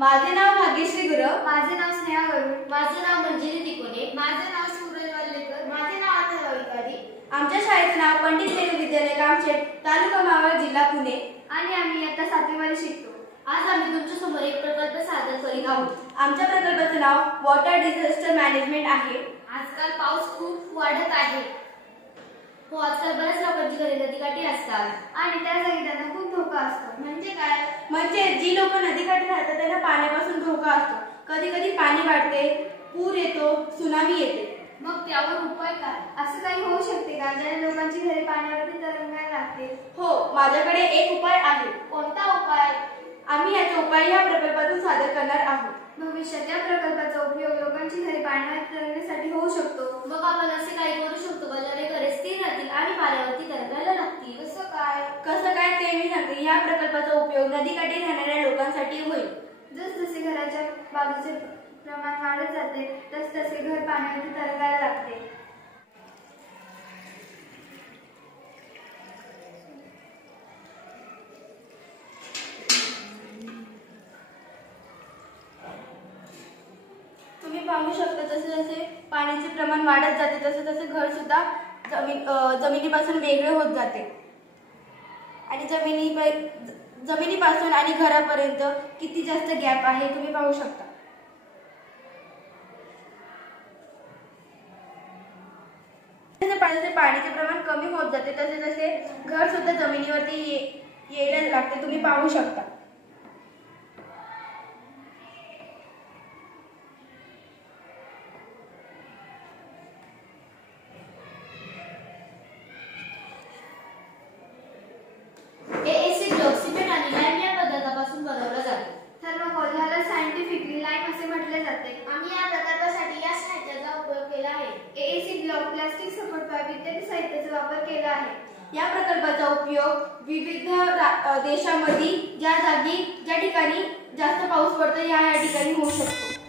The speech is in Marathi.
माझे नाव भाग्यश्री गुरव. माझे नाव स्नेहा गरुड. माझे नाव मंजिरी तिकोने. माझे नाव सूरज वाल्लेकर. माझे नाव अथर्व विकारी. आमच्या शाळेचे नाव पंडित नेहरू विद्यालय कामशेत, तालुका मावळ, जिल्हा पुणे. आणि आम्ही आता 7वी मध्ये शिकतो. आज आम्ही तुमच्या समोर एक प्रकल्प सादर करीत आहोत. आमच्या प्रकल्पाचे नाव वॉटर डिझास्टर मॅनेजमेंट आहे. आजकाल पाऊस खूप वाढत आहे. हो, आजकाल बऱ्याच लोकांची घरे नदीकाठी असतात आणि त्या जागी त्यांना खूप धोका असतो. म्हणजे काय? म्हणजे जी लोक नदीकाठी राहतात त्यांना पाण्यापासून धोका असतो. कधी कधी पाणी वाढते, पूर येतो, सुनामी येते. मग त्यावर उपाय काय? असं काही होऊ शकते का ज्याने लोकांची घरे पाण्यावरती तरंगायला लागते? हो, माझ्याकडे एक उपाय आहे. कोणता उपाय? आम्ही याचा उपाय या प्रकल्पातून सादर करणार आहोत. भविष्यात या प्रकल्पाचा उपयोग लोकांची घरे पाण्यावरती तरंगण्यासाठी होऊ शकतो. मग आपण असे काही करू शकतो का ज्याने घरे स्थिर राहतील आणि पाण्यावरती तरंगायला लागतील? कसं काय ते मी सांगते. या प्रकल्पाचा उपयोग नदीकाठी राहणाऱ्या लोकांसाठी होईल. जसजसे घराच्या बाजूचे प्रमाण वाढत जाते तसतसे घर पाण्यावरती तरंगायला लागते. तुम्ही पाहू शकता जसे जसे पाण्याचे प्रमाण वाढत जाते तसे तसे घर सुद्धा जमिनीपासून वेगळे होत जाते आणि जमिनीपासून आणि घरापर्यंत किती जास्त गॅप आहे तुम्ही पाहू शकता. जसे पाण्याचे प्रमाण कमी होत जाते तसे तसे घर सुद्धा जमिनीवरती यायला लागते. तुम्ही पाहू शकता. एसी ब्लॉक सिमेंट आणि लाईम या पदार्थापासून बनवला जातो. थर्माकोल ह्याला सायंटिफिकली लाईम असे म्हटले जाते. आम्ही या प्रकल्पासाठी या साहित्याचा उपयोग केला आहे. AC block, plastic support pipe इत्यादी साहित्याचा वापर केला आहे. या प्रकल्पाचा उपयोग विविध देशांमध्ये ज्या ठिकाणी जास्त पाऊस पडतो या ठिकाणी होऊ शकतो.